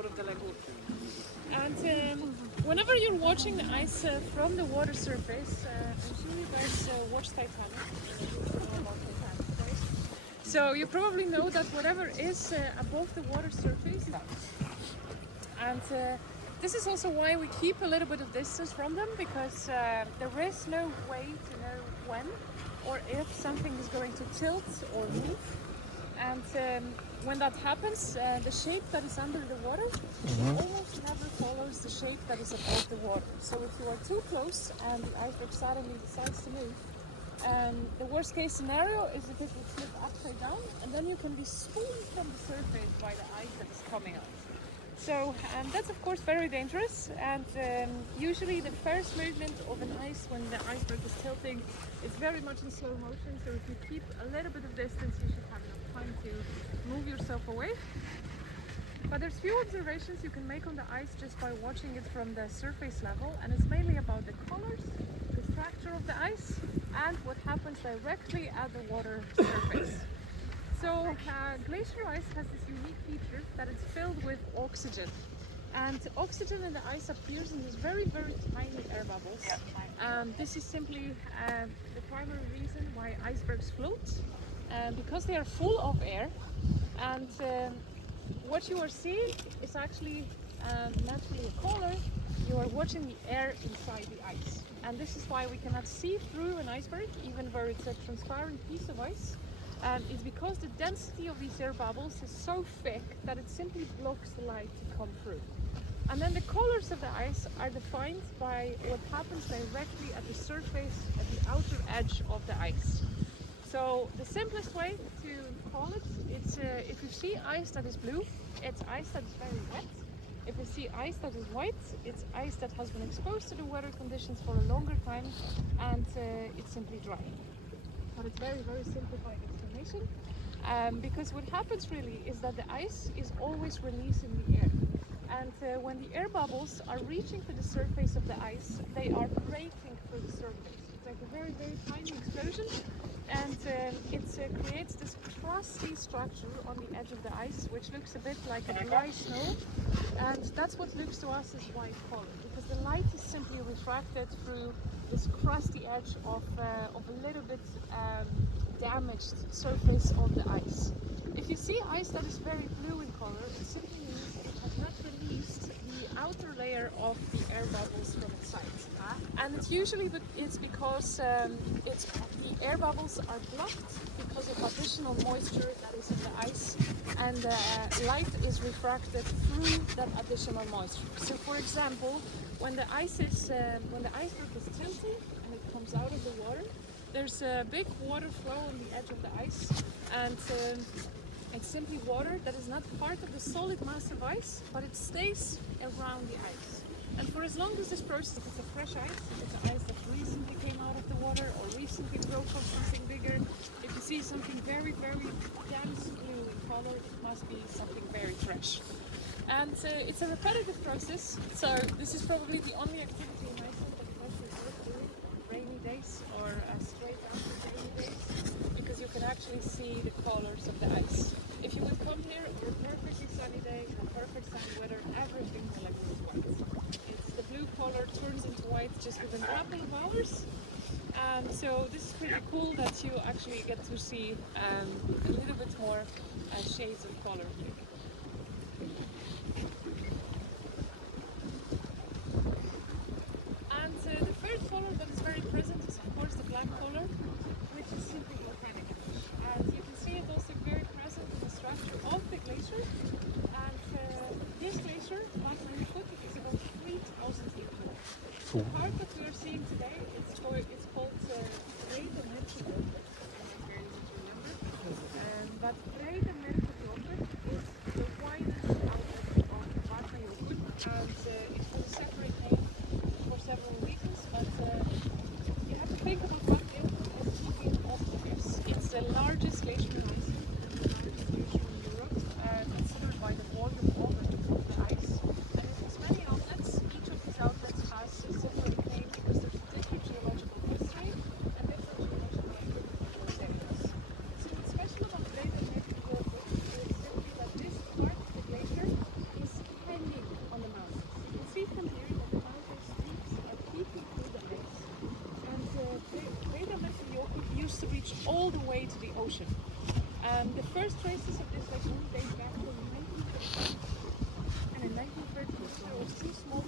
out of the lagoon. And whenever you're watching the ice from the water surface, I'm sure you guys watch Titanic. So you probably know that whatever is above the water surface is ice. And this is also why we keep a little bit of distance from them, because there is no way to know when or if something is going to tilt or move. And when that happens, the shape that is under the water almost never follows the shape that is above the water. So if you are too close and the iceberg suddenly decides to move, the worst case scenario is if it would slip upside down, and then you can be swooped from the surface by the ice that is coming out. So that's of course very dangerous, and usually the first movement of an ice when the iceberg is tilting is very much in slow motion, so if you keep a little bit of distance you should have enough time to move yourself away. But there's few observations you can make on the ice just by watching it from the surface level, and it's mainly about the colors, the structure of the ice, and what happens directly at the water surface. So glacier ice has this unique feature that it's filled with oxygen, and oxygen in the ice appears in these very tiny air bubbles. This is simply the primary reason why icebergs float, because they are full of air, and what you are seeing is actually naturally a color. You are watching the air inside the ice, and this is why we cannot see through an iceberg even though it's a transparent piece of ice. Is because the density of these air bubbles is so thick that it simply blocks the light to come through. And then the colors of the ice are defined by what happens directly at the surface, at the outer edge of the ice. So the simplest way to call it, it's if you see ice that is blue, it's ice that is very wet. If you see ice that is white, it's ice that has been exposed to the weather conditions for a longer time, and it's simply dry. But it's very simplified explanation, because what happens really is that the ice is always releasing the air, and when the air bubbles are reaching to the surface of the ice, they are breaking through the surface. It's like a very tiny explosion, and it creates this crusty structure on the edge of the ice, which looks a bit like a dry snow, and that's what looks to us as white color, because the light is simply refracted through this crusty edge of a little bit damaged surface of the ice. If you see ice that is very blue in color, it simply means it has not released the outer layer of the air bubbles from its sides. And it's usually because the air bubbles are blocked because of additional moisture that is in the ice, and light is refracted through that additional moisture. So for example, when the iceberg is tilting and it comes out of the water, there's a big water flow on the edge of the ice, and it's simply water that is not part of the solid mass of ice, but it stays around the ice. And for as long as this process is a fresh ice, it's ice that recently came out of the water or recently broke off something bigger, if you see something very dense blue in color, it must be something very fresh. And it's a repetitive process, so this is probably the only activity in Iceland that is actually worth doing on rainy days or straight after rainy days, because you can actually see the colors of the ice. If you would come here on a perfectly sunny day, in perfect sunny weather, everything in the lagoon is white. The blue color turns into white just within a couple of hours. So this is pretty cool that you actually get to see a little bit more shades of color here. And the third color that is very present is of course the black color, which is simply volcanic ash. And you can see it also very present in the structure of the glacier. And this glacier, Mount Rimmerfoot, is about 3,000 feet long. The part that we are seeing today, it's called Breide Merkejokk. I don't know if you remember. But Breide Merkejokk is the widest outlet of Vatnajökull, and it was a separate name for several reasons, but you have to think about Vatnajökull as looking off the cliffs. It's the largest glacier in Iceland, the largest glacier in Europe, considered by the volume of the ice. And it has many outlets. Each of these outlets has a separate name because there's a different geological history and different geological activity in those areas. So what's special about Breide Merkejokk reach all the way to the ocean. The first traces of this lagoon date back to 1930. And in 1930, there was two small